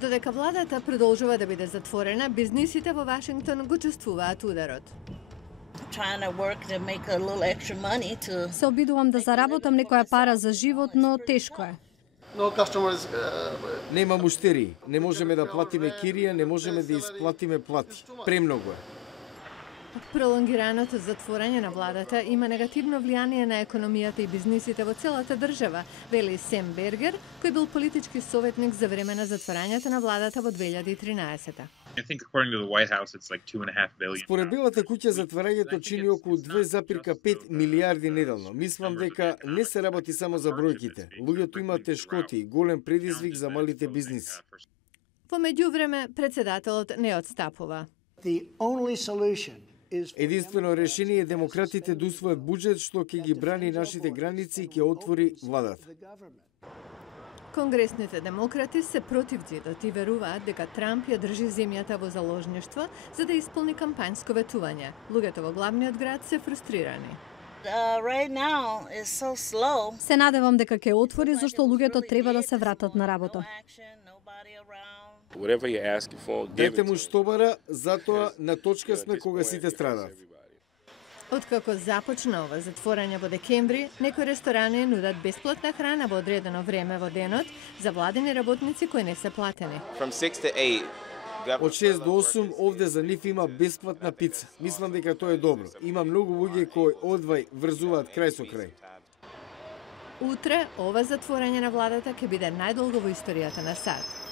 Додека владата продолжува да биде затворена, бизнисите во Вашингтон го чувствуваат ударот. Се обидувам да заработам некоја пара за живот, но тешко е. Нема муштери, не можеме да платиме кирија, не можеме да исплатиме плати. Премногу е. Пролонгираното затворање на владата има негативно влијание на економијата и бизнисите во целата држава, вели Сем Бергер, кој бил политички советник за време на затворањето на владата во 2013. Според Белата куќа затворањето чини околу 2,5 милијарди неделно. Мислам дека не се работи само за бројките. Луѓето имаат тешкоти и голем предизвик за малите бизниси. Во меѓувреме, председателот не отстапува. Единствено решение е демократите да усвојат буџет што ќе ги брани нашите граници и ќе отвори владата. Конгресните демократи се против зидот и веруваат дека Трамп ја држи земјата во заложништво за да исполни кампањско ветување. Луѓето во главниот град се фрустрирани. Се надевам дека ќе отвори зашто луѓето треба да се вратат на работа. Дете му што бара, затоа на точка сме кога сите страдаат. Откако започна ова затворање во декември, некои ресторани нудат бесплатна храна во одредено време во денот за владени работници кои не се платени. Од 6 до 8 овде за нив има бесплатна пица. Мислам дека тоа е добро. Има многу луѓе кои одвај врзуваат крај со крај. Утре ова затворање на владата ќе биде најдолго во историјата на САД.